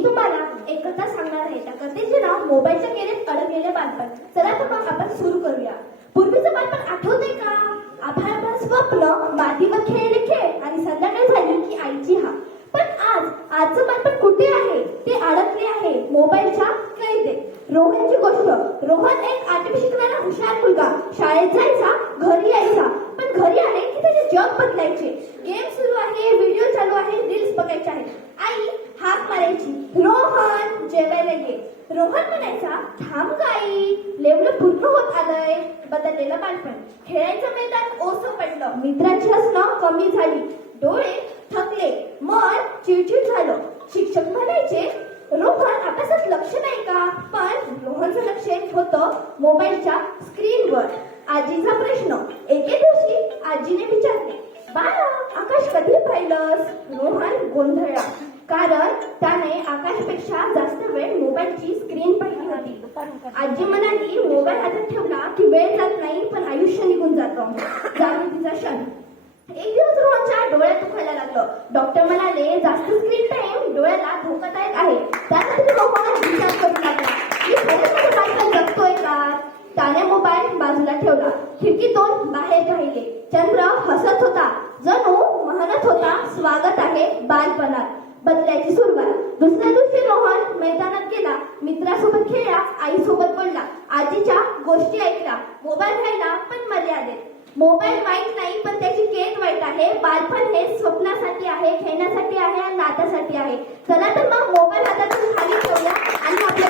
मी तुम्हाला एक कथा सांगणार आहे. त्या कथेचे नाव मोबाईलच्या केलेत अडकलेले बालपण. चला तर मग आपण सुरू करूया. पूर्वीचं बालपण आठवतंय का? आभाळाभर स्वप्न, मातीवर खेळले खेळ आणि संध्याकाळ झाली की आईची हा. पण आजचं बालपण कुठे आहे? ते अडकले आहे मोबाईलच्या कैदेत. रोहनची गोष्ट. रोहन एक 8वी शिकणारा हुशार मुलगा. शाळेत जायचा, घरी यायचा. पण घरी आले की त्याचे जग बदलायचे. गेम सुरू आहे, व्हिडिओ चालू आहे, रील्स बघायचे आहेत. आई हाक मारायची, रोहन जेवायला ये. रोहन म्हणायचा, थांब गाई, लेवलं पूर्ण होत आलंय. बदललेलं बालपण. खेळायचं मैदान ओसं पडलं. मित्रांची हसणं कमी झाली. डोळे थकले, मन चिडचिड झालं. शिक्षक म्हणायचे, रोहन अभ्यासात लक्ष नाही का? पण रोहनचं लक्ष होतं मोबाईलच्या स्क्रीनवर. आजीचा प्रश्न. एके दिवशी आजीने विचारले, बाळा आकाश कधी पाहिलंस? रोहन गोंधळला, कारण त्याने आकाशपेक्षा जास्त वेळ मोबाईलची स्क्रीन पाहिली होती. आजी म्हणाली, मोबाईल हातात ठेवला की वेळ जात नाही, पण आयुष्य निघून जातं. जागृतीचा क्षण. एक दिवस रोहनच्या डोळ्यात दुखायला लागलं. डॉक्टर म्हणाले, जास्त स्क्रीन टाइम डोळ्याला धोकादायक आहे. त्यासाठी रोहन विचार करू लागला, मी खरंच बालपण जगतोय का? त्याने मोबाईल बाजूला ठेवला. खिडकीतून बाहेर पाहिले. चंद्र हसत होता, जणू म्हणत होता, स्वागत आहे बालपणात. बदलायची सुरुवात. दुसऱ्या दिवशी रोहन मैदानात गेला, मित्रासोबत खेळला, आईसोबत बोलला, आजीच्या गोष्टी ऐकला. मोबाईल घ्यायला पण मर्यादेत. मोबाईल वाईट नाही, पण त्याची केट वाईट आहे. बालपण हे स्वप्नासाठी आहे, खेळण्यासाठी आहे आणि नात्यासाठी आहे. चला तर मग मोबाईल हातातून खाली ठेवूया आणि आपल्या